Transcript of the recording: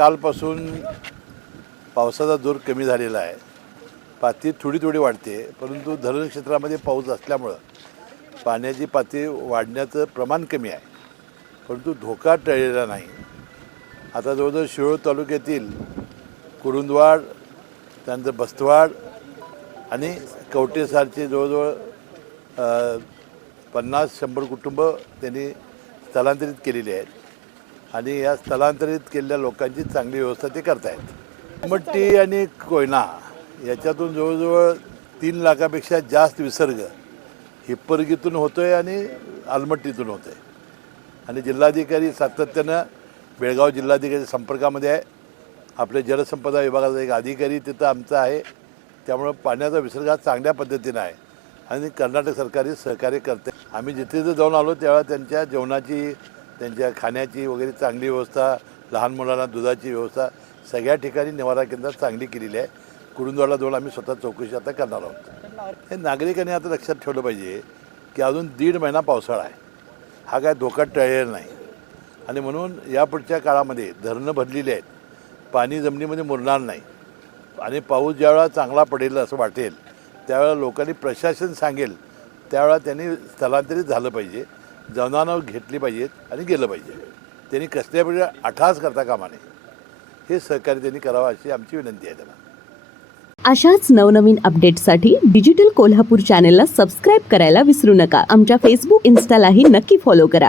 कालपासून पावसाचा जोर कमी झालेला आहे. पाती थोडी थोडी वाढते परंतु धरण क्षेत्रामध्ये पाऊस असल्यामुळं पाण्याची पाती वाढण्याचं प्रमाण कमी आहे. परंतु धोका टळलेला नाही. आता जवळजवळ शिरोळ तालुक्यातील कुरुंदवाड त्यानंतर बस्तवाड आणि कवटेसारचे जवळजवळ पन्नास शंभर कुटुंब त्यांनी स्थलांतरित केलेली आहेत. आणि या स्थलांतरित केलेल्या लोकांची चांगली व्यवस्था ते करतायत. मट्टी आणि कोयना याच्यातून जवळजवळ तीन लाखापेक्षा जास्त विसर्ग हिप्परगीतून होतो आहे आणि आलमट्टीतून होतो आहे आणि जिल्हाधिकारी सातत्यानं बेळगाव जिल्हाधिकारी संपर्कामध्ये आहे. आपले जलसंपदा विभागाचा एक अधिकारी तिथं आमचा आहे. त्यामुळं पाण्याचा विसर्ग हा चांगल्या पद्धतीनं आहे. आणि कर्नाटक सरकारी सहकार्य करते आम्ही जिथे जर जाऊन आलो तेव्हा त्यांच्या जेवणाची त्यांच्या खाण्याची वगैरे चांगली व्यवस्था लहान मुलांना दुधाची व्यवस्था सगळ्या ठिकाणी निवारा केंद्रात चांगली केलेली आहे. कुरुंदवाडला जाऊन आम्ही स्वतः चौकशी आता करणार आहोत. हे नागरिकांनी आता लक्षात ठेवलं पाहिजे की अजून दीड महिना पावसाळा आहे. हा काय धोका टळलेला नाही. आणि म्हणून यापुढच्या काळामध्ये धरणं भरलेली आहेत. पाणी जमिनीमध्ये मुरणार नाही. आणि पाऊस ज्यावेळा चांगला पडेल असं वाटेल त्यावेळेला लोकांनी प्रशासन सांगेल त्यावेळा त्यांनी स्थलांतरित झालं पाहिजे. जनानं घेतली पाहिजेत आणि गेलं पाहिजे. त्यांनी कसल्या प्रकारे अठास करता कामा नये हे सहकार्य त्यांनी करावं अशी आमची विनंती आहे त्यांना. अशाच नवनवीन अपडेटसाठी डिजिटल कोल्हापूर चॅनेलला सबस्क्राईब करायला विसरू नका. आमच्या फेसबुक इन्स्टालाही नक्की फॉलो करा.